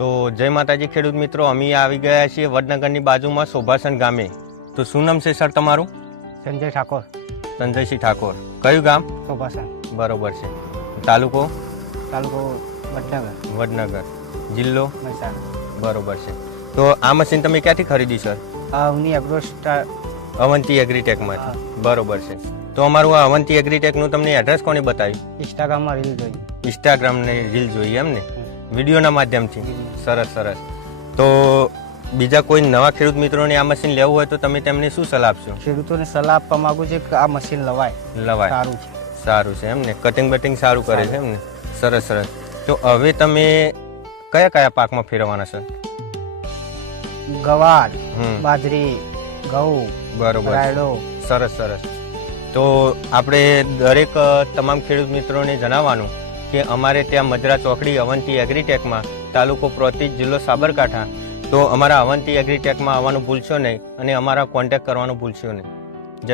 તો જય માતાજી ખેડૂત મિત્રો, અમે આવી ગયા છીએ વડનગરની બાજુમાં શોભાસન ગામે. તો શું નામ છે સર તમારું? સંજય ઠાકોર. સંજયસિંહ ઠાકોર. કયું ગામ? શોભાસન. બરોબર છે. તાલુકો? તાલુકો વડનગર. વડનગર. જિલ્લો? મહેસાણા. બરોબર છે. તો આ મશીન તમે ક્યાંથી ખરીદી sir? Avani agro star. Avanti એગ્રીટેકમાંથી. બરોબર છે. તો અમારું આ અવંતી એગ્રીટેકનું તમને એડ્રેસ કોને બતાવ્યું? ઇન્સ્ટાગ્રામમાં રીલ જોઈ. ઇન્સ્ટાગ્રામની રીલ જોઈ એમ ને? વિડીયોના માધ્યમથી. સરસ સરસ. તો બીજા કોઈ નવા ખેડૂત મિત્રોને આ મશીન લેવું હોય તો તમે તેમને શું સલાહ આપશો? ખેડૂતોને સલાહ આપવા માંગુ છું કે આ મશીન લવાય. સારું છે. સારું છે એમ ને? કટિંગ બટિંગ સારું કરે છે એમ ને? સરસ સરસ. તો હવે તમે કયા કયા પાકમાં ફેરવવાના છો? ગવાર, બાજરી, ઘઉં, બરોબર. રાયડો. સરસ સરસ. તો આપણે દરેક તમામ ખેડૂત મિત્રોને જણાવવાનું કે અમારે ત્યાં મજરા ચોકડી અવંતી એગ્રીટેકમાં, તાલુકો પ્રોતિજ, જિલ્લો સાબરકાંઠા. તો અમારા અવંતી એગ્રીટેકમાં આવવાનું ભૂલશો નહીં અને અમારા કોન્ટેક્ટ કરવાનું ભૂલશો નહીં.